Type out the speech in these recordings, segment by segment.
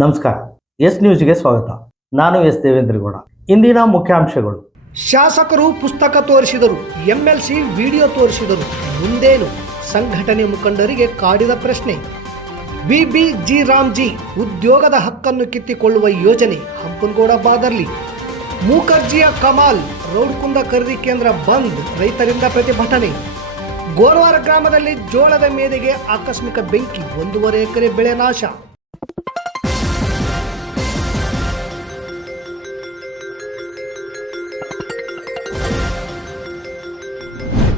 ನಮಸ್ಕಾರ. ಎಸ್ ನ್ಯೂಸ್ಗೆ ಸ್ವಾಗತ. ನಾನು ಎಸ್ ದೇವೇಂದ್ರಗೌಡ. ಇಂದಿನ ಮುಖ್ಯಾಂಶಗಳು. ಶಾಸಕರು ಪುಸ್ತಕ ತೋರಿಸಿದರು, ಎಂಎಲ್ಸಿ ವಿಡಿಯೋ ತೋರಿಸಿದರು, ಮುಂದೇನು? ಸಂಘಟನೆ ಮುಖಂಡರಿಗೆ ಕಾಡಿದ ಪ್ರಶ್ನೆ. ಬಿಬಿಜಿ ರಾಮ್ಜಿ ಉದ್ಯೋಗದ ಹಕ್ಕನ್ನು ಕಿತ್ತಿಕೊಳ್ಳುವ ಯೋಜನೆ, ಹಂಪನಗೌಡ ಬಾದರ್ಲಿ. ಮೂಕರ್ಜಿಯ ಕಮಾಲ್, ರೌಡ್ಕುಂದ ಖರೀದಿ ಕೇಂದ್ರ ಬಂದ್, ರೈತರಿಂದ ಪ್ರತಿಭಟನೆ. ಗೋರವಾರ ಗ್ರಾಮದಲ್ಲಿ ಜೋಳದ ಮೇದೆಗೆ ಆಕಸ್ಮಿಕ ಬೆಂಕಿ, 1.5 ಎಕರೆ ಬೆಳೆ ನಾಶ.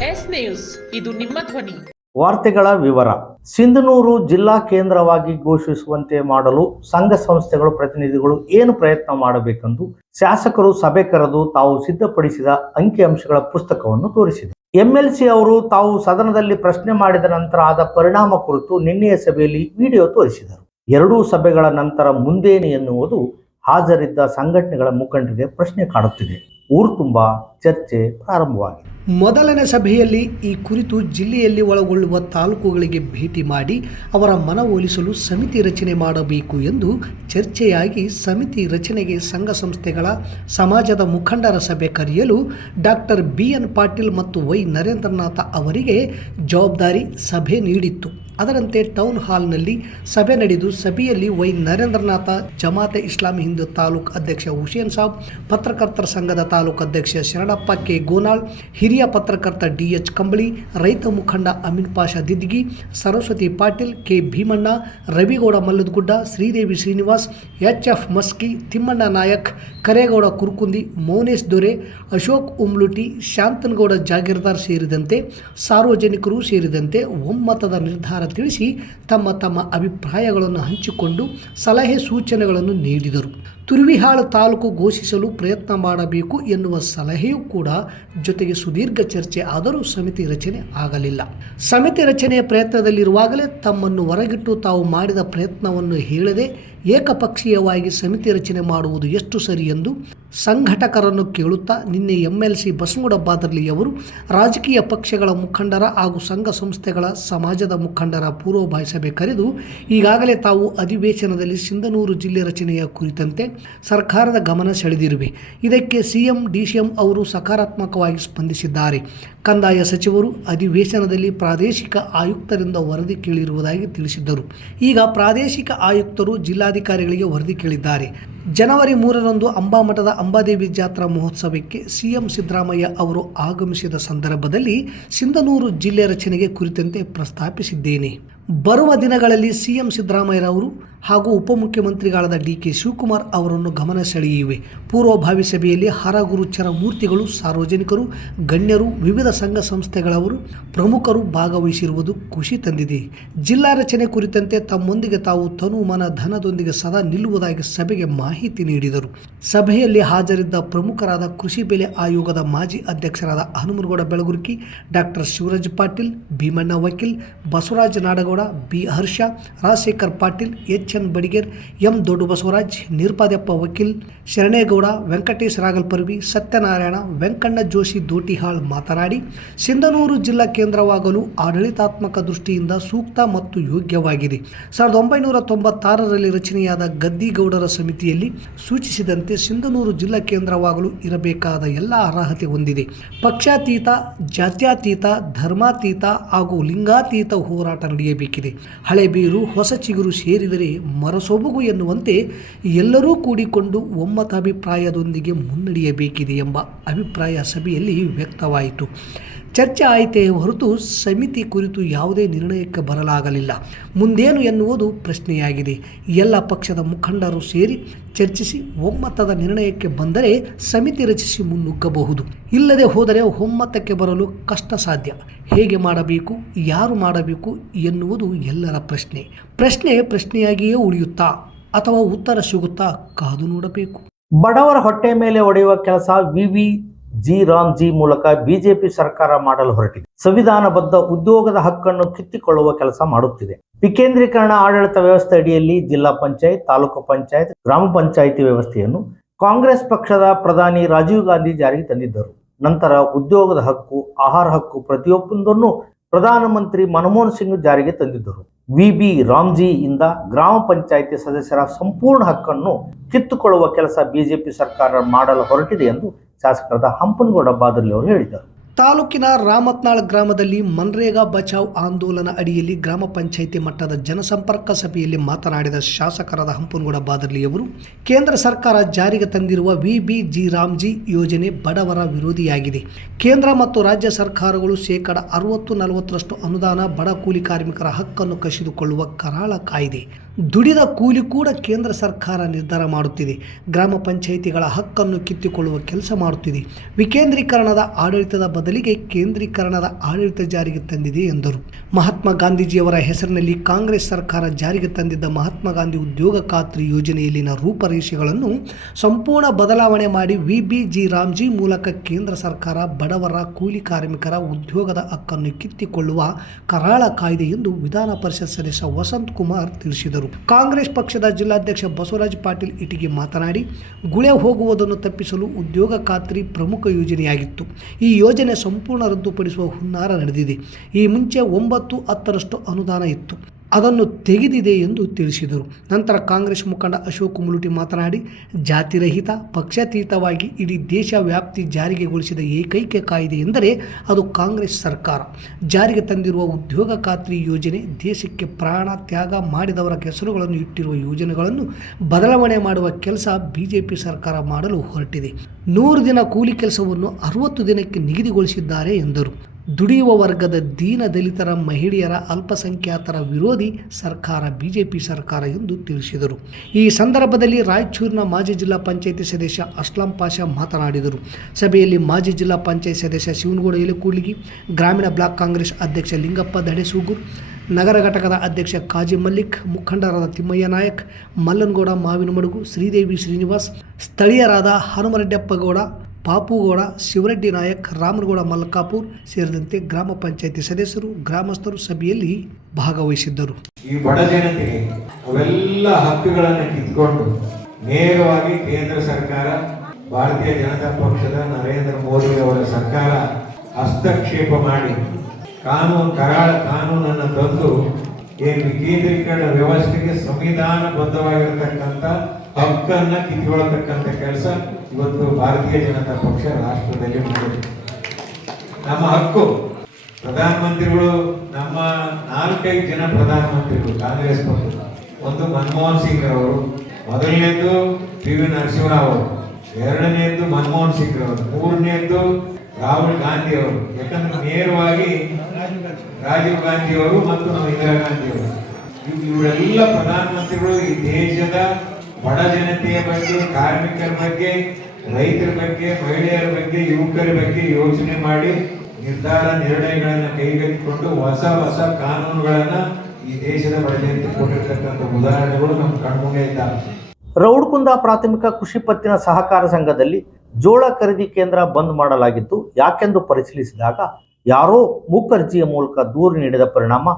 ಎಸ್ ನ್ಯೂಸ್, ಇದು ನಿಮ್ಮ ಧ್ವನಿ. ವಾರ್ತೆಗಳ ವಿವರ. ಸಿಂಧನೂರು ಜಿಲ್ಲಾ ಕೇಂದ್ರವಾಗಿ ಘೋಷಿಸುವಂತೆ ಮಾಡಲು ಸಂಘ ಸಂಸ್ಥೆಗಳು ಪ್ರತಿನಿಧಿಗಳು ಏನು ಪ್ರಯತ್ನ ಮಾಡಬೇಕೆಂದು ಶಾಸಕರು ಸಭೆ ಕರೆದು ತಾವು ಸಿದ್ಧಪಡಿಸಿದ ಅಂಕಿಅಂಶಗಳ ಪುಸ್ತಕವನ್ನು ತೋರಿಸಿದರು. ಎಂಎಲ್ಸಿ ಅವರು ತಾವು ಸದನದಲ್ಲಿ ಪ್ರಶ್ನೆ ಮಾಡಿದ ನಂತರ ಆದ ಪರಿಣಾಮ ಕುರಿತು ನಿನ್ನೆಯ ಸಭೆಯಲ್ಲಿ ವಿಡಿಯೋ ತೋರಿಸಿದರು. ಎರಡೂ ಸಭೆಗಳ ನಂತರ ಮುಂದೇನು ಎನ್ನುವುದು ಹಾಜರಿದ್ದ ಸಂಘಟನೆಗಳ ಮುಖಂಡರಿಗೆ ಪ್ರಶ್ನೆ ಕಾಡುತ್ತಿದೆ. ಊರು ತುಂಬಾ ಚರ್ಚೆ ಪ್ರಾರಂಭವಾಗಿದೆ. ಮೊದಲನೇ ಸಭೆಯಲ್ಲಿ ಈ ಕುರಿತು ಜಿಲ್ಲೆಯಲ್ಲಿ ಒಳಗೊಳ್ಳುವ ತಾಲೂಕುಗಳಿಗೆ ಭೇಟಿ ಮಾಡಿ ಅವರ ಮನವೊಲಿಸಲು ಸಮಿತಿ ರಚನೆ ಮಾಡಬೇಕು ಎಂದು ಚರ್ಚೆಯಾಗಿ ಸಮಿತಿ ರಚನೆಗೆ ಸಂಘ ಸಂಸ್ಥೆಗಳ ಸಮಾಜದ ಮುಖಂಡರ ಸಭೆ ಕರೆಯಲು ಡಾಕ್ಟರ್ BN ಪಾಟೀಲ್ ಮತ್ತು ವೈ ನರೇಂದ್ರನಾಥ ಅವರಿಗೆ ಜವಾಬ್ದಾರಿ ಸಭೆ ನೀಡಿತ್ತು. ಅದರಂತೆ ಟೌನ್ ಹಾಲ್ನಲ್ಲಿ ಸಭೆ ನಡೆದು ಸಭೆಯಲ್ಲಿ ವೈ ನರೇಂದ್ರನಾಥ, ಜಮಾತೆ ಇಸ್ಲಾಮಿ ಹಿಂದೂ ತಾಲೂಕು ಅಧ್ಯಕ್ಷ ಹುಸೇನ್ ಸಾಬ್, ಪತ್ರಕರ್ತರ ಸಂಘದ ತಾಲೂಕು ಅಧ್ಯಕ್ಷ ಶರಣಪ್ಪ ಕೆ ಗೋನಾಳ್, ಹಿರಿಯ ಪತ್ರಕರ್ತ DH ಕಂಬಳಿ, ರೈತ ಮುಖಂಡ ಅಮೀನ್ ಪಾಷಾ ದಿದ್ಗಿ, ಸರಸ್ವತಿ ಪಾಟೀಲ್, ಕೆ ಭೀಮಣ್ಣ, ರವಿಗೌಡ ಮಲ್ಲದಗುಡ್ಡ, ಶ್ರೀದೇವಿ ಶ್ರೀನಿವಾಸ್, HF ಮಸ್ಕಿ, ತಿಮ್ಮಣ್ಣ ನಾಯಕ್, ಕರೇಗೌಡ ಕುರ್ಕುಂದಿ, ಮೌನೇಶ್ ದೊರೆ, ಅಶೋಕ್ ಉಮ್ಲುಟಿ, ಶಾಂತನಗೌಡ ಜಾಗೀರ್ದಾರ್ ಸೇರಿದಂತೆ ಸಾರ್ವಜನಿಕರು ಸೇರಿದಂತೆ ಒಮ್ಮತದ ನಿರ್ಧಾರ ತಿಳಿಸಿ ತಮ್ಮ ತಮ್ಮ ಅಭಿಪ್ರಾಯಗಳನ್ನು ಹಂಚಿಕೊಂಡು ಸಲಹೆ ಸೂಚನೆಗಳನ್ನು ನೀಡಿದರು. ತುರುವಿಹಾಳ ತಾಲೂಕು ಘೋಷಿಸಲು ಪ್ರಯತ್ನ ಮಾಡಬೇಕು ಎನ್ನುವ ಸಲಹೆಯೂ ಕೂಡ ಜೊತೆಗೆ ಸುದೀರ್ಘ ಚರ್ಚೆ ಆದರೂ ಸಮಿತಿ ರಚನೆ ಆಗಲಿಲ್ಲ. ಸಮಿತಿ ರಚನೆಯ ಪ್ರಯತ್ನದಲ್ಲಿರುವಾಗಲೇ ತಮ್ಮನ್ನು ಹೊರಗಿಟ್ಟು ತಾವು ಮಾಡಿದ ಪ್ರಯತ್ನವನ್ನು ಹೇಳದೆ ಏಕಪಕ್ಷೀಯವಾಗಿ ಸಮಿತಿ ರಚನೆ ಮಾಡುವುದು ಎಷ್ಟು ಸರಿ ಎಂದು ಸಂಘಟಕರನ್ನು ಕೇಳುತ್ತಾ ನಿನ್ನೆ MLC ಬಸವಗೌಡ ಬಾದರ್ಲಿಯವರು ರಾಜಕೀಯ ಪಕ್ಷಗಳ ಮುಖಂಡರ ಹಾಗೂ ಸಂಘ ಸಂಸ್ಥೆಗಳ ಸಮಾಜದ ಮುಖಂಡರ ಪೂರ್ವಭಾವಿ ಸಭೆ ಕರೆದು ಈಗಾಗಲೇ ತಾವು ಅಧಿವೇಶನದಲ್ಲಿ ಸಿಂಧನೂರು ಜಿಲ್ಲೆ ರಚನೆಯ ಕುರಿತಂತೆ ಸರ್ಕಾರದ ಗಮನ ಸೆಳೆದಿರುವೆ. ಇದಕ್ಕೆ CM DCM ಅವರು ಸಕಾರಾತ್ಮಕವಾಗಿ ಸ್ಪಂದಿಸಿದ್ದಾರೆ. ಕಂದಾಯ ಸಚಿವರು ಅಧಿವೇಶನದಲ್ಲಿ ಪ್ರಾದೇಶಿಕ ಆಯುಕ್ತರಿಂದ ವರದಿ ಕೇಳಿರುವುದಾಗಿ ತಿಳಿಸಿದ್ದರು. ಈಗ ಪ್ರಾದೇಶಿಕ ಆಯುಕ್ತರು ಜಿಲ್ಲಾಧಿಕಾರಿಗಳಿಗೆ ವರದಿ ಕೇಳಿದ್ದಾರೆ. ಜನವರಿ 3ರಂದು ಅಂಬಾಮಠದ ಅಂಬಾದೇವಿ ಜಾತ್ರಾ ಮಹೋತ್ಸವಕ್ಕೆ CM ಸಿದ್ದರಾಮಯ್ಯ ಅವರು ಆಗಮಿಸಿದ ಸಂದರ್ಭದಲ್ಲಿ ಸಿಂಧನೂರು ಜಿಲ್ಲೆ ರಚನೆಗೆ ಕುರಿತಂತೆ ಪ್ರಸ್ತಾಪಿಸಿದ್ದೇನೆ. ಬರುವ ದಿನಗಳಲ್ಲಿ CM ಸಿದ್ದರಾಮಯ್ಯರವರು ಹಾಗೂ ಉಪಮುಖ್ಯಮಂತ್ರಿಗಳಾದ DK ಶಿವಕುಮಾರ್ ಅವರನ್ನು ಗಮನ ಸೆಳೆಯಿವೆ. ಪೂರ್ವಭಾವಿ ಸಭೆಯಲ್ಲಿ ಹರಗುರುಚರ ಮೂರ್ತಿಗಳು, ಸಾರ್ವಜನಿಕರು, ಗಣ್ಯರು, ವಿವಿಧ ಸಂಘ ಸಂಸ್ಥೆಗಳವರು ಪ್ರಮುಖರು ಭಾಗವಹಿಸಿರುವುದು ಖುಷಿ ತಂದಿದೆ. ಜಿಲ್ಲಾ ರಚನೆ ಕುರಿತಂತೆ ತಮ್ಮೊಂದಿಗೆ ತಾವು ತನು ಮನ ಧನದೊಂದಿಗೆ ಸದಾ ನಿಲ್ಲುವುದಾಗಿ ಸಭೆಗೆ ಮಾಹಿತಿ ನೀಡಿದರು. ಸಭೆಯಲ್ಲಿ ಹಾಜರಿದ್ದ ಪ್ರಮುಖರಾದ ಕೃಷಿ ಬೆಲೆ ಆಯೋಗದ ಮಾಜಿ ಅಧ್ಯಕ್ಷರಾದ ಹನುಮನಗೌಡ ಬೆಳಗುರ್ಕಿ, ಡಾಕ್ಟರ್ ಶಿವರಾಜ್ ಪಾಟೀಲ್, ಭೀಮಣ್ಣ ವಕೀಲ್, ಬಸವರಾಜ ನಾಡಗೌಡ, B ಹರ್ಷ, ರಾಜಶೇಖರ್ ಪಾಟೀಲ್, HN ಬಡಿಗೇರ್, M ದೊಡ್ಡ ಬಸವರಾಜ್, ನಿರ್ಪಾದಪ್ಪ ವಕೀಲ್, ಶರಣೇಗೌಡ, ವೆಂಕಟೇಶ್ ರಾಗಲ್ಪರ್ವಿ, ಸತ್ಯನಾರಾಯಣ, ವೆಂಕಣ್ಣ ಜೋಶಿ ದೋಟಿಹಾಳ್ ಮಾತನಾಡಿ ಸಿಂಧನೂರು ಜಿಲ್ಲಾ ಕೇಂದ್ರವಾಗಲು ಆಡಳಿತಾತ್ಮಕ ದೃಷ್ಟಿಯಿಂದ ಸೂಕ್ತ ಮತ್ತು ಯೋಗ್ಯವಾಗಿದೆ. 1996ರಲ್ಲಿ ರಚನೆಯಾದ ಗದ್ದಿಗೌಡರ ಸಮಿತಿಯಲ್ಲಿ ಸೂಚಿಸಿದಂತೆ ಸಿಂಧನೂರು ಜಿಲ್ಲಾ ಕೇಂದ್ರವಾಗಲು ಇರಬೇಕಾದ ಎಲ್ಲ ಅರ್ಹತೆ ಹೊಂದಿದೆ. ಪಕ್ಷಾತೀತ, ಜಾತ್ಯತೀತ, ಧರ್ಮಾತೀತ ಹಾಗೂ ಲಿಂಗಾತೀತ ಹೋರಾಟ ನಡೆಯಬೇಕಿದೆ. ಹಳೆಬೀರು ಹೊಸ ಚಿಗುರು ಸೇರಿದರೆ ಮರಸೊಬಗು ಎನ್ನುವಂತೆ ಎಲ್ಲರೂ ಕೂಡಿಕೊಂಡು ಒಮ್ಮತಾಭಿಪ್ರಾಯದೊಂದಿಗೆ ಮುನ್ನಡೆಯಬೇಕಿದೆ ಎಂಬ ಅಭಿಪ್ರಾಯ ಸಭೆಯಲ್ಲಿ ವ್ಯಕ್ತವಾಯಿತು. ಚರ್ಚೆ ಆಯಿತೇ ಹೊರತು ಸಮಿತಿ ಕುರಿತು ಯಾವುದೇ ನಿರ್ಣಯಕ್ಕೆ ಬರಲಾಗಲಿಲ್ಲ. ಮುಂದೇನು ಎನ್ನುವುದು ಪ್ರಶ್ನೆಯಾಗಿದೆ. ಎಲ್ಲ ಪಕ್ಷದ ಮುಖಂಡರು ಸೇರಿ ಚರ್ಚಿಸಿ ಒಮ್ಮತದ ನಿರ್ಣಯಕ್ಕೆ ಬಂದರೆ ಸಮಿತಿ ರಚಿಸಿ ಮುನ್ನುಗ್ಗಬಹುದು. ಇಲ್ಲದೆ ಹೋದರೆ ಒಮ್ಮತಕ್ಕೆ ಬರಲು ಕಷ್ಟ ಸಾಧ್ಯ. ಹೇಗೆ ಮಾಡಬೇಕು, ಯಾರು ಮಾಡಬೇಕು ಎನ್ನುವುದು ಎಲ್ಲರ ಪ್ರಶ್ನೆ. ಪ್ರಶ್ನೆಯಾಗಿಯೇ ಉಳಿಯುತ್ತಾ ಅಥವಾ ಉತ್ತರ ಸಿಗುತ್ತಾ ಕಾದು ನೋಡಬೇಕು. ಬಡವರ ಹೊಟ್ಟೆ ಮೇಲೆ ಹೊಡೆಯುವ ಕೆಲಸ ಬಿಬಿಜಿ ರಾಮ್ಜಿ ಮೂಲಕ ಬಿಜೆಪಿ ಸರ್ಕಾರ ಮಾಡಲು ಹೊರಟಿದೆ. ಸಂವಿಧಾನಬದ್ಧ ಉದ್ಯೋಗದ ಹಕ್ಕನ್ನು ಕಿತ್ತಿಕೊಳ್ಳುವ ಕೆಲಸ ಮಾಡುತ್ತಿದೆ. ವಿಕೇಂದ್ರೀಕರಣ ಆಡಳಿತ ವ್ಯವಸ್ಥೆ ಅಡಿಯಲ್ಲಿ ಜಿಲ್ಲಾ ಪಂಚಾಯತ್, ತಾಲೂಕು ಪಂಚಾಯತ್, ಗ್ರಾಮ ಪಂಚಾಯಿತಿ ವ್ಯವಸ್ಥೆಯನ್ನು ಕಾಂಗ್ರೆಸ್ ಪಕ್ಷದ ಪ್ರಧಾನಿ ರಾಜೀವ್ ಗಾಂಧಿ ಜಾರಿಗೆ ತಂದಿದ್ದರು. ನಂತರ ಉದ್ಯೋಗದ ಹಕ್ಕು, ಆಹಾರ ಹಕ್ಕು ಪ್ರತಿಯೊಂದನ್ನು ಪ್ರಧಾನಮಂತ್ರಿ ಮನಮೋಹನ್ ಸಿಂಗ್ ಜಾರಿಗೆ ತಂದಿದ್ದರು. ವಿ.ಬಿ. ರಾಮ್ಜಿ ಇಂದ ಗ್ರಾಮ ಪಂಚಾಯಿತಿ ಸದಸ್ಯರ ಸಂಪೂರ್ಣ ಹಕ್ಕನ್ನು ಕಿತ್ತುಕೊಳ್ಳುವ ಕೆಲಸ ಬಿಜೆಪಿ ಸರ್ಕಾರ ಮಾಡಲು ಹೊರಟಿದೆ ಎಂದು ಶಾಸಕರಾದ ಹಂಪನಗೌಡ ಬಾದರ್ಲಿ ಅವರು ಹೇಳಿದರು. ತಾಲೂಕಿನ ರಾಮತ್ನಾಳ್ ಗ್ರಾಮದಲ್ಲಿ ಮನ್ರೇಗಾ ಬಚಾವ್ ಆಂದೋಲನ ಅಡಿಯಲ್ಲಿ ಗ್ರಾಮ ಪಂಚಾಯಿತಿ ಮಟ್ಟದ ಜನಸಂಪರ್ಕ ಸಭೆಯಲ್ಲಿ ಮಾತನಾಡಿದ ಶಾಸಕರಾದ ಹಂಪನಗೌಡ ಬಾದರ್ಲಿಯವರು ಕೇಂದ್ರ ಸರ್ಕಾರ ಜಾರಿಗೆ ತಂದಿರುವ ವಿ.ಬಿ. ರಾಮ್ಜಿ ಯೋಜನೆ ಬಡವರ ವಿರೋಧಿಯಾಗಿದೆ. ಕೇಂದ್ರ ಮತ್ತು ರಾಜ್ಯ ಸರ್ಕಾರಗಳು ಶೇಕಡ 60-40ರಷ್ಟು ಅನುದಾನ ಬಡ ಕೂಲಿ ಕಾರ್ಮಿಕರ ಹಕ್ಕನ್ನು ಕಸಿದುಕೊಳ್ಳುವ ಕರಾಳ ಕಾಯ್ದೆ. ದುಡಿದ ಕೂಲಿ ಕೂಡ ಕೇಂದ್ರ ಸರ್ಕಾರ ನಿರ್ಧಾರ ಮಾಡುತ್ತಿದೆ. ಗ್ರಾಮ ಪಂಚಾಯಿತಿಗಳ ಹಕ್ಕನ್ನು ಕಿತ್ತುಕೊಳ್ಳುವ ಕೆಲಸ ಮಾಡುತ್ತಿದೆ. ವಿಕೇಂದ್ರೀಕರಣದ ಆಡಳಿತದ ಬದಲಿಗೆ ಕೇಂದ್ರೀಕರಣದ ಆಡಳಿತ ಜಾರಿಗೆ ತಂದಿದೆ ಎಂದರು. ಮಹಾತ್ಮ ಗಾಂಧೀಜಿಯವರ ಹೆಸರಿನಲ್ಲಿ ಕಾಂಗ್ರೆಸ್ ಸರ್ಕಾರ ಜಾರಿಗೆ ತಂದಿದ್ದ ಮಹಾತ್ಮ ಗಾಂಧಿ ಉದ್ಯೋಗ ಖಾತ್ರಿ ಯೋಜನೆಯಲ್ಲಿನ ರೂಪರೇಷೆಗಳನ್ನು ಸಂಪೂರ್ಣ ಬದಲಾವಣೆ ಮಾಡಿ ವಿ.ಬಿ. ರಾಮ್ಜಿ ಮೂಲಕ ಕೇಂದ್ರ ಸರ್ಕಾರ ಬಡವರ ಕೂಲಿ ಕಾರ್ಮಿಕರ ಉದ್ಯೋಗದ ಹಕ್ಕನ್ನು ಕಿತ್ತುಕೊಳ್ಳುವ ಕರಾಳ ಕಾಯ್ದೆ ಎಂದು ವಿಧಾನ ಪರಿಷತ್ ಸದಸ್ಯ ವಸಂತ್ ಕುಮಾರ್ ತಿಳಿಸಿದರು. ಕಾಂಗ್ರೆಸ್ ಪಕ್ಷದ ಜಿಲ್ಲಾಧ್ಯಕ್ಷ ಬಸವರಾಜ ಪಾಟೀಲ್ ಇಟಿಗಿ ಮಾತನಾಡಿ, ಗುಳೆ ಹೋಗುವುದನ್ನು ತಪ್ಪಿಸಲು ಉದ್ಯೋಗ ಖಾತ್ರಿ ಪ್ರಮುಖ ಯೋಜನೆಯಾಗಿತ್ತು. ಈ ಯೋಜನೆ ಸಂಪೂರ್ಣ ರದ್ದುಪಡಿಸುವ ಹುನ್ನಾರ ನಡೆದಿದೆ. ಈ ಮುಂಚೆ 9-10ರಷ್ಟು ಅನುದಾನ ಇತ್ತು, ಅದನ್ನು ತೆಗೆದಿದೆ ಎಂದು ತಿಳಿಸಿದರು. ನಂತರ ಕಾಂಗ್ರೆಸ್ ಮುಖಂಡ ಅಶೋಕ್ ಮುಲುಟಿ ಮಾತನಾಡಿ, ಜಾತಿರಹಿತ ಪಕ್ಷಾತೀತವಾಗಿ ಇಡೀ ದೇಶ ವ್ಯಾಪ್ತಿ ಜಾರಿಗೆಗೊಳಿಸಿದ ಏಕೈಕ ಕಾಯ್ದೆ ಎಂದರೆ ಅದು ಕಾಂಗ್ರೆಸ್ ಸರ್ಕಾರ ಜಾರಿಗೆ ತಂದಿರುವ ಉದ್ಯೋಗ ಖಾತ್ರಿ ಯೋಜನೆ. ದೇಶಕ್ಕೆ ಪ್ರಾಣ ತ್ಯಾಗ ಮಾಡಿದವರ ಹೆಸರುಗಳನ್ನು ಇಟ್ಟಿರುವ ಯೋಜನೆಗಳನ್ನು ಬದಲಾವಣೆ ಮಾಡುವ ಕೆಲಸ ಬಿಜೆಪಿ ಸರ್ಕಾರ ಮಾಡಲು ಹೊರಟಿದೆ. 100 ದಿನ ಕೂಲಿ ಕೆಲಸವನ್ನು 60 ದಿನಕ್ಕೆ ನಿಗದಿಗೊಳಿಸಿದ್ದಾರೆ ಎಂದರು. ದುಡಿಯುವ ವರ್ಗದ ದೀನ ದಲಿತರ, ಮಹಿಳೆಯರ, ಅಲ್ಪಸಂಖ್ಯಾತರ ವಿರೋಧಿ ಸರ್ಕಾರ ಬಿಜೆಪಿ ಸರ್ಕಾರ ಎಂದು ತಿಳಿಸಿದರು. ಈ ಸಂದರ್ಭದಲ್ಲಿ ರಾಯಚೂರಿನ ಮಾಜಿ ಜಿಲ್ಲಾ ಪಂಚಾಯಿತಿ ಸದಸ್ಯ ಅಸ್ಲಾಂ ಪಾಷಾ ಮಾತನಾಡಿದರು. ಸಭೆಯಲ್ಲಿ ಮಾಜಿ ಜಿಲ್ಲಾ ಪಂಚಾಯತ್ ಸದಸ್ಯ ಶಿವನಗೌಡ ಎಲೆಕೂಡ್ಲಿಗಿ, ಗ್ರಾಮೀಣ ಬ್ಲಾಕ್ ಕಾಂಗ್ರೆಸ್ ಅಧ್ಯಕ್ಷ ಲಿಂಗಪ್ಪ ದಡೇಸೂಗೂರ್, ನಗರ ಘಟಕದ ಅಧ್ಯಕ್ಷ ಕಾಜಿ ಮಲ್ಲಿಕ್, ಮುಖಂಡರಾದ ತಿಮ್ಮಯ್ಯ ನಾಯಕ್, ಮಲ್ಲನಗೌಡ ಮಾವಿನಮಡುಗು, ಶ್ರೀದೇವಿ ಶ್ರೀನಿವಾಸ್, ಸ್ಥಳೀಯರಾದ ಹನುಮರೆಡ್ಡಪ್ಪಗೌಡ, ಪಾಪುಗೌಡ, ಶಿವರೆಡ್ಡಿ ನಾಯಕ್, ರಾಮನಗೌಡ ಮಲ್ಕಾಪುರ್ ಸೇರಿದಂತೆ ಗ್ರಾಮ ಪಂಚಾಯಿತಿ ಸದಸ್ಯರು, ಗ್ರಾಮಸ್ಥರು ಸಭೆಯಲ್ಲಿ ಭಾಗವಹಿಸಿದ್ದರು. ಈ ಬಡ ಜನತೆಗೆ ಅವೆಲ್ಲ ಹಕ್ಕುಗಳನ್ನು ಕಿತ್ಕೊಂಡು ನೇರವಾಗಿ ಕೇಂದ್ರ ಸರ್ಕಾರ, ಭಾರತೀಯ ಜನತಾ ಪಕ್ಷದ ನರೇಂದ್ರ ಮೋದಿ ಅವರ ಸರ್ಕಾರ ಹಸ್ತಕ್ಷೇಪ ಮಾಡಿ ಕರಾಳ ಕಾನೂನನ್ನು ತಂದು ಏನು ವಿಕೇಂದ್ರೀಕರಣ ವ್ಯವಸ್ಥೆಗೆ ಸಂವಿಧಾನಬದ್ಧವಾಗಿರತಕ್ಕಂಥ ಹಕ್ಕನ್ನ ಕಿತ್ಕೊಳ್ತಕ್ಕಂಥ ಕೆಲಸ ಇವತ್ತು ಭಾರತೀಯ ಜನತಾ ಪಕ್ಷ ರಾಷ್ಟ್ರದಲ್ಲಿ ಮಾಡಿದೆ. ನಮ್ಮ ಹಕ್ಕು ಪ್ರಧಾನಮಂತ್ರಿಗಳು, ನಮ್ಮ 4-5 ಜನ ಪ್ರಧಾನಮಂತ್ರಿಗಳು ಕಾಂಗ್ರೆಸ್ ಪಕ್ಷದ, ಒಂದು ಮನಮೋಹನ್ ಸಿಂಗ್ ಅವರು, ಮೊದಲನೇದ್ದು ಪಿ.ವಿ. ನರಸಿಂಹರಾವ್ ಅವರು, ಎರಡನೇದ್ದು ಮನಮೋಹನ್ ಸಿಂಗ್ ಅವರು, ಮೂರನೇದ್ದು ರಾಹುಲ್ ಗಾಂಧಿ ಅವರು. ಯಾಕಂದ್ರೆ ನೇರವಾಗಿ ರಾಜೀವ್ ಗಾಂಧಿ ಅವರು ಮತ್ತು ನಮ್ಮ ಇಂದಿರಾ ಗಾಂಧಿ ಅವರು, ಇವರೆಲ್ಲ ಪ್ರಧಾನಮಂತ್ರಿಗಳು ಈ ದೇಶದ ಬಡ ಜನತೆಯ ಬಗ್ಗೆ, ಕಾರ್ಮಿಕರ ಬಗ್ಗೆ, ರೈತರ ಬಗ್ಗೆ, ಮಹಿಳೆಯರ ಬಗ್ಗೆ, ಯುವಕರ ಬಗ್ಗೆ ಯೋಚನೆ ಮಾಡಿ ನಿರ್ಣಯಗಳನ್ನು ಕೈಗೆತ್ತಿಕೊಂಡು ಹೊಸ ಕಾನೂನುಗಳನ್ನ ಈ ದೇಶದ ಬಡ ಜನತೆ ಕೊಟ್ಟಿರ್ತಕ್ಕಂಥ ಉದಾಹರಣೆಗಳು ನಮ್ಮ ಕಣ್ಮುಂದೆ ಇದ್ದಾವೆ. ರೌಡ್ಕುಂದ ಪ್ರಾಥಮಿಕ ಕೃಷಿ ಪತ್ತಿನ ಸಹಕಾರ ಸಂಘದಲ್ಲಿ ಜೋಳ ಖರೀದಿ ಕೇಂದ್ರ ಬಂದ್ ಮಾಡಲಾಗಿದ್ದು, ಯಾಕೆಂದು ಪರಿಶೀಲಿಸಿದಾಗ ಯಾರೋ ಮೂಕರ್ಜಿಯ ಮೂಲಕ ದೂರು ನೀಡಿದ ಪರಿಣಾಮ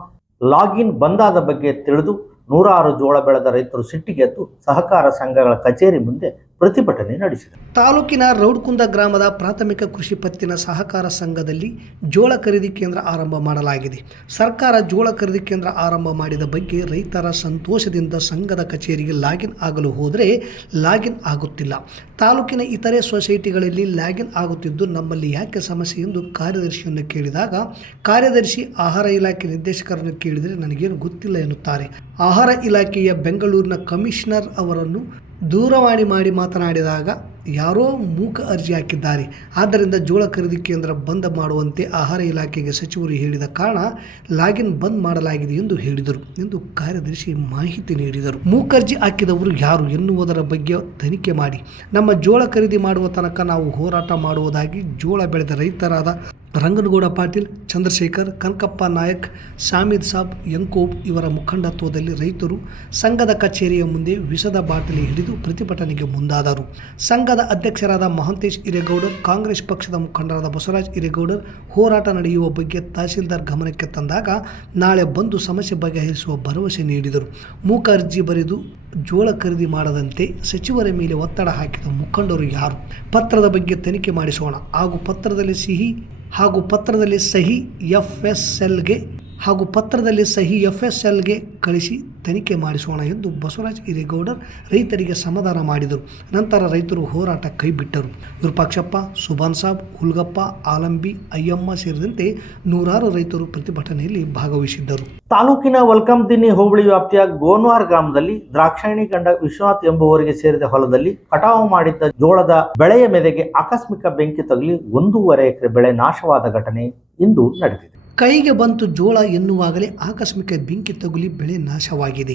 ಲಾಗಿನ್ ಬಂದಾದ ಬಗ್ಗೆ ತಿಳಿದು 106 ಜೋಳ ಬೆಳೆದ ರೈತರು ಸಿಟ್ಟಿಗೆದ್ದು ಸಹಕಾರ ಸಂಘಗಳ ಕಚೇರಿ ಮುಂದೆ ಪ್ರತಿಭಟನೆ ನಡೆಸಿದರು. ತಾಲೂಕಿನ ರೌಡ್ಕುಂದ ಗ್ರಾಮದ ಪ್ರಾಥಮಿಕ ಕೃಷಿ ಪತ್ತಿನ ಸಹಕಾರ ಸಂಘದಲ್ಲಿ ಜೋಳ ಖರೀದಿ ಕೇಂದ್ರ ಆರಂಭ ಮಾಡಲಾಗಿದೆ. ಸರ್ಕಾರ ಜೋಳ ಖರೀದಿ ಕೇಂದ್ರ ಆರಂಭ ಮಾಡಿದ ಬಗ್ಗೆ ರೈತರ ಸಂತೋಷದಿಂದ ಸಂಘದ ಕಚೇರಿಗೆ ಲಾಗಿನ್ ಆಗಲು ಹೋದರೆ ಲಾಗಿನ್ ಆಗುತ್ತಿಲ್ಲ. ತಾಲೂಕಿನ ಇತರೆ ಸೊಸೈಟಿಗಳಲ್ಲಿ ಲಾಗಿನ್ ಆಗುತ್ತಿದ್ದು ನಮ್ಮಲ್ಲಿ ಯಾಕೆ ಸಮಸ್ಯೆ ಎಂದು ಕಾರ್ಯದರ್ಶಿಯನ್ನು ಕೇಳಿದಾಗ, ಕಾರ್ಯದರ್ಶಿ ಆಹಾರ ಇಲಾಖೆ ನಿರ್ದೇಶಕರನ್ನು ಕೇಳಿದರೆ ನನಗೇನು ಗೊತ್ತಿಲ್ಲ ಎನ್ನುತ್ತಾರೆ. ಆಹಾರ ಇಲಾಖೆಯ ಬೆಂಗಳೂರಿನ ಕಮಿಷನರ್ ಅವರನ್ನು ದೂರವಾಣಿ ಮಾಡಿ ಮಾತನಾಡಿದಾಗ ಯಾರೋ ಮೂಕ ಅರ್ಜಿ ಹಾಕಿದ್ದಾರೆ. ಆದ್ದರಿಂದ ಜೋಳ ಖರೀದಿ ಕೇಂದ್ರ ಬಂದ್ ಮಾಡುವಂತೆ ಆಹಾರ ಇಲಾಖೆಗೆ ಸಚಿವರು ಹೇಳಿದ ಕಾರಣ ಲಾಗಿನ್ ಬಂದ್ ಮಾಡಲಾಗಿದೆ ಎಂದು ಹೇಳಿದರು ಎಂದು ಕಾರ್ಯದರ್ಶಿ ಮಾಹಿತಿ ನೀಡಿದರು. ಮೂಕರ್ಜಿ ಹಾಕಿದವರು ಯಾರು ಎನ್ನುವುದರ ಬಗ್ಗೆ ತನಿಖೆ ಮಾಡಿ, ನಮ್ಮ ಜೋಳ ಖರೀದಿ ಮಾಡುವ ತನಕ ನಾವು ಹೋರಾಟ ಮಾಡುವುದಾಗಿ ಜೋಳ ಬೆಳೆದ ರೈತರಾದ ರಂಗನಗೌಡ ಪಾಟೀಲ್, ಚಂದ್ರಶೇಖರ್, ಕನಕಪ್ಪ ನಾಯಕ್, ಶಾಮೀದ್ ಸಾಬ್, ಯಂಕೋಬ್ ಇವರ ಮುಖಂಡತ್ವದಲ್ಲಿ ರೈತರು ಸಂಘದ ಕಚೇರಿಯ ಮುಂದೆ ವಿಷದ ಬಾಟಲಿ ಹಿಡಿದು ಪ್ರತಿಭಟನೆಗೆ ಮುಂದಾದರು. ಸಂಘದ ಅಧ್ಯಕ್ಷರಾದ ಮಹಾಂತೇಶ್ ಹಿರೇಗೌಡರ್, ಕಾಂಗ್ರೆಸ್ ಪಕ್ಷದ ಮುಖಂಡರಾದ ಬಸವರಾಜ್ ಹಿರೇಗೌಡರ್ ಹೋರಾಟ ನಡೆಯುವ ಬಗ್ಗೆ ತಹಸೀಲ್ದಾರ್ ಗಮನಕ್ಕೆ ತಂದಾಗ ನಾಳೆ ಬಂದು ಸಮಸ್ಯೆ ಬಗೆಹರಿಸುವ ಭರವಸೆ ನೀಡಿದರು. ಮೂಕ ಅರ್ಜಿ ಬರೆದು ಜೋಳ ಖರೀದಿ ಮಾಡದಂತೆ ಸಚಿವರ ಮೇಲೆ ಒತ್ತಡ ಹಾಕಿದ ಮುಖಂಡರು ಯಾರು? ಪತ್ರದ ಬಗ್ಗೆ ತನಿಖೆ ಮಾಡಿಸೋಣ ಹಾಗೂ ಪತ್ರದಲ್ಲಿ ಸಿಹಿ ಹಾಗೂ ಪತ್ರದಲ್ಲಿ ಸಹಿ FSLಗೆ ಕಳಿಸಿ ತನಿಖೆ ಮಾಡಿಸೋಣ ಎಂದು ಬಸವರಾಜ ಹಿರೇಗೌಡರ್ ರೈತರಿಗೆ ಸಮಾಧಾನ ಮಾಡಿದರು. ನಂತರ ರೈತರು ಹೋರಾಟ ಕೈಬಿಟ್ಟರು. ವಿರೂಪಾಕ್ಷಪ್ಪ, ಸುಭಾನ್ ಸಾಬ್, ಹುಲ್ಗಪ್ಪ, ಆಲಂಬಿ, ಅಯ್ಯಮ್ಮ ಸೇರಿದಂತೆ ನೂರಾರು ರೈತರು ಪ್ರತಿಭಟನೆಯಲ್ಲಿ ಭಾಗವಹಿಸಿದ್ದರು. ತಾಲೂಕಿನ ವಲ್ಕಂದಿನ್ನಿ ಹೋಬಳಿ ವ್ಯಾಪ್ತಿಯ ಗೋನ್ವಾರ್ ಗ್ರಾಮದಲ್ಲಿ ದ್ರಾಕ್ಷಾಯಣಿ ಗಂಡ ವಿಶ್ವನಾಥ್ ಎಂಬುವರಿಗೆ ಸೇರಿದ ಹೊಲದಲ್ಲಿ ಕಟಾವು ಮಾಡಿದ್ದ ಜೋಳದ ಬೆಳೆಯ ಮೆದೆಗೆ ಆಕಸ್ಮಿಕ ಬೆಂಕಿ ತಗುಲಿ 1.5 ಎಕರೆ ಬೆಳೆ ನಾಶವಾದ ಘಟನೆ ಇಂದು ನಡೆದಿದೆ. ಕೈಗೆ ಬಂತು ಜೋಳ ಎನ್ನುವಾಗಲೇ ಆಕಸ್ಮಿಕ ಬೆಂಕಿ ತಗುಲಿ ಬೆಳೆ ನಾಶವಾಗಿದೆ.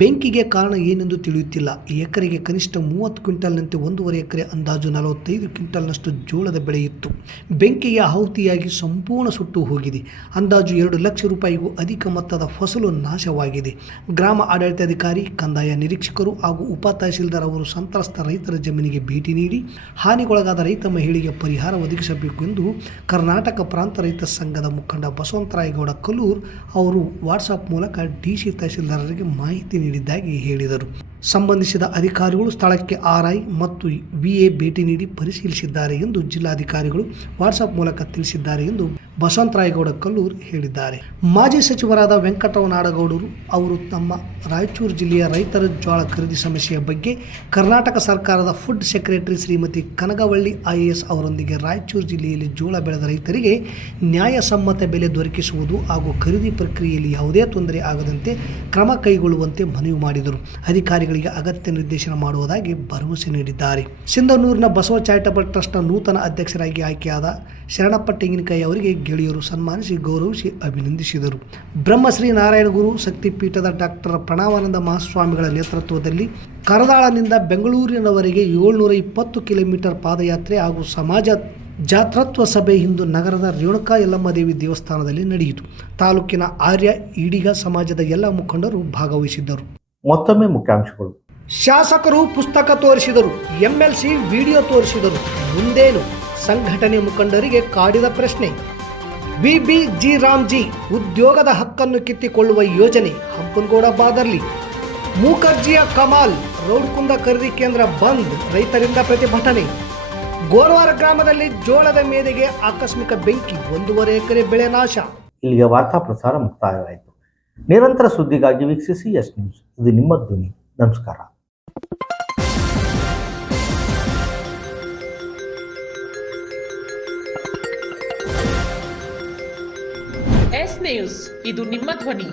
ಬೆಂಕಿಗೆ ಕಾರಣ ಏನೆಂದು ತಿಳಿಯುತ್ತಿಲ್ಲ. ಎಕರೆಗೆ ಕನಿಷ್ಠ 30 ಕ್ವಿಂಟಲ್ನಂತೆ 1.5 ಎಕರೆ ಅಂದಾಜು 45 ಕ್ವಿಂಟಲ್ನಷ್ಟು ಜೋಳದ ಬೆಳೆ ಇತ್ತು. ಬೆಂಕಿಗೆ ಆಹುತಿಯಾಗಿ ಸಂಪೂರ್ಣ ಸುಟ್ಟು ಹೋಗಿದೆ. ಅಂದಾಜು 2 ಲಕ್ಷ ರೂಪಾಯಿಗೂ ಅಧಿಕ ಮೊತ್ತದ ಫಸಲು ನಾಶವಾಗಿದೆ. ಗ್ರಾಮ ಆಡಳಿತಾಧಿಕಾರಿ, ಕಂದಾಯ ನಿರೀಕ್ಷಕರು ಹಾಗೂ ಉಪ ತಹಸೀಲ್ದಾರ್ ಅವರು ಸಂತ್ರಸ್ತ ರೈತರ ಜಮೀನಿಗೆ ಭೇಟಿ ನೀಡಿ ಹಾನಿಗೊಳಗಾದ ರೈತ ಮಹಿಳೆಗೆ ಪರಿಹಾರ ಒದಗಿಸಬೇಕು ಎಂದು ಕರ್ನಾಟಕ ಪ್ರಾಂತ ರೈತ ಸಂಘದ ಮುಖಂಡ ಬಸವಂತರಾಯಗೌಡ ಕಲ್ಲೂರ್ ಅವರು ವಾಟ್ಸಾಪ್ ಮೂಲಕ ಡಿಸಿ ತಹಸೀಲ್ದಾರರಿಗೆ ಮಾಹಿತಿ ನೀಡಿದ್ದಾಗಿ ಹೇಳಿದರು. ಸಂಬಂಧಿಸಿದ ಅಧಿಕಾರಿಗಳು ಸ್ಥಳಕ್ಕೆ RI ಮತ್ತು VA ಭೇಟಿ ನೀಡಿ ಪರಿಶೀಲಿಸಿದ್ದಾರೆ ಎಂದು ಜಿಲ್ಲಾಧಿಕಾರಿಗಳು ವಾಟ್ಸಾಪ್ ಮೂಲಕ ತಿಳಿಸಿದ್ದಾರೆ ಎಂದು ಬಸವಂತರಾಯಗೌಡ ಕಲ್ಲೂರ್ ಹೇಳಿದ್ದಾರೆ. ಮಾಜಿ ಸಚಿವರಾದ ವೆಂಕಟರಾವ್ ನಾಡಗೌಡರು ಅವರು ತಮ್ಮ ರಾಯಚೂರು ಜಿಲ್ಲೆಯ ರೈತರ ಜೋಳ ಖರೀದಿ ಸಮಸ್ಯೆಯ ಬಗ್ಗೆ ಕರ್ನಾಟಕ ಸರ್ಕಾರದ ಫುಡ್ ಸೆಕ್ರೆಟರಿ ಶ್ರೀಮತಿ ಕನಗವಳ್ಳಿ IAS ಅವರೊಂದಿಗೆ ರಾಯಚೂರು ಜಿಲ್ಲೆಯಲ್ಲಿ ಜೋಳ ಬೆಳೆದ ರೈತರಿಗೆ ನ್ಯಾಯಸಮ್ಮತ ಬೆಲೆ ದೊರಕಿಸುವುದು ಹಾಗೂ ಖರೀದಿ ಪ್ರಕ್ರಿಯೆಯಲ್ಲಿ ಯಾವುದೇ ತೊಂದರೆ ಆಗದಂತೆ ಕ್ರಮ ಕೈಗೊಳ್ಳುವಂತೆ ಮನವಿ ಮಾಡಿದರು. ಅಧಿಕಾರಿಗಳಿಗೆ ಅಗತ್ಯ ನಿರ್ದೇಶನ ಮಾಡುವುದಾಗಿ ಭರವಸೆ ನೀಡಿದ್ದಾರೆ. ಸಿಂಧನೂರಿನ ಬಸವ ಚಾರಿಟಬಲ್ ಟ್ರಸ್ಟ್ನ ನೂತನ ಅಧ್ಯಕ್ಷರಾಗಿ ಆಯ್ಕೆಯಾದ ಶರಣಪ್ಪ ತೆಂಗಿನಕಾಯಿ ಅವರಿಗೆ ಗೆಳೆಯರು ಸನ್ಮಾನಿಸಿ ಗೌರವಿಸಿ ಅಭಿನಂದಿಸಿದರು. ಬ್ರಹ್ಮಶ್ರೀ ನಾರಾಯಣ ಗುರು ಶಕ್ತಿಪೀಠದ ಡಾಕ್ಟರ್ ಪ್ರಣವಾನಂದ ಮಹಾಸ್ವಾಮಿಗಳ ನೇತೃತ್ವದಲ್ಲಿ ಕರದಾಳನಿಂದ ಬೆಂಗಳೂರಿನವರೆಗೆ 720 ಕಿಲೋಮೀಟರ್ ಪಾದಯಾತ್ರೆ ಹಾಗೂ ಸಮಾಜ ಜಾತೃತ್ವ ಸಭೆ ಇಂದು ನಗರದ ರೇಣುಕಾ ಯಲ್ಲಮ್ಮ ದೇವಿ ದೇವಸ್ಥಾನದಲ್ಲಿ ನಡೆಯಿತು. ತಾಲೂಕಿನ ಆರ್ಯ ಈಡಿಗ ಸಮಾಜದ ಎಲ್ಲ ಮುಖಂಡರು ಭಾಗವಹಿಸಿದ್ದರು. ಮತ್ತೊಮ್ಮೆ ಮುಖ್ಯಾಂಶಗಳು. ಶಾಸಕರು ಪುಸ್ತಕ ತೋರಿಸಿದರು, MLC ವಿಡಿಯೋ ತೋರಿಸಿದರು. ಮುಂದೇನು? ಸಂಘಟನೆ ಮುಖಂಡರಿಗೆ ಕಾಡಿದ ಪ್ರಶ್ನೆ. VBG ರಾಮ್ಜಿ ಉದ್ಯೋಗದ ಹಕ್ಕನ್ನು ಕಿತ್ತಿಕೊಳ್ಳುವ ಯೋಜನೆ ಹಂಪನಗೌಡ ಬಾದರ್ಲಿ. ಮೂಕರ್ಜಿಯ ಕಮಾಲ್ ರೌಡ್ಕುಂದ ಖರೀದಿ ಕೇಂದ್ರ ಬಂದ್, ರೈತರಿಂದ ಪ್ರತಿಭಟನೆ. ಗೋರ್ವಾರ ಗ್ರಾಮದಲ್ಲಿ ಜೋಳದ ಮೇದೆಗೆ ಆಕಸ್ಮಿಕ ಬೆಂಕಿ, 1.5 ಎಕರೆ ಬೆಳೆ ನಾಶ. ಇಲ್ಲಿಗೆ ವಾರ್ತಾ ಪ್ರಸಾರ ಮುಕ್ತಾಯವಾಯಿತು. ನಿರಂತರ ಸುದ್ದಿಗಾಗಿ ವೀಕ್ಷಿಸಿ ಎಸ್ ನ್ಯೂಸ್. ಇದು ನಿಮ್ಮ ಧ್ವನಿ. ನಮಸ್ಕಾರ. ಎಸ್ ನ್ಯೂಸ್, ಇದು ನಿಮ್ಮ ಧ್ವನಿ.